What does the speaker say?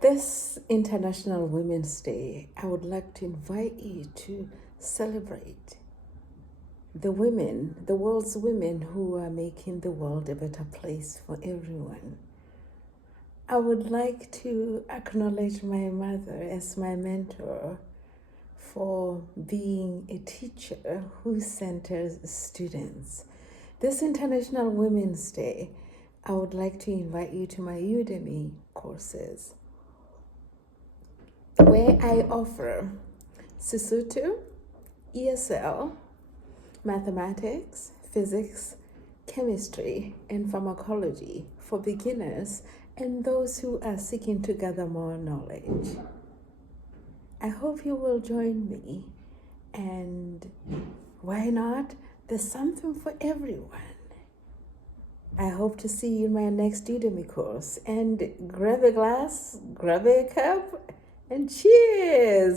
This International Women's Day, I would like to invite you to celebrate the women, the world's women who are making the world a better place for everyone. I would like to acknowledge my mother as my mentor for being a teacher who centers students. This International Women's Day, I would like to invite you to my Udemy courses, where I offer Sesotho, ESL, mathematics, physics, chemistry, and pharmacology for beginners and those who are seeking to gather more knowledge. I hope you will join me, and why not? There's something for everyone. I hope to see you in my next Udemy course, and grab a glass, grab a cup, and cheers!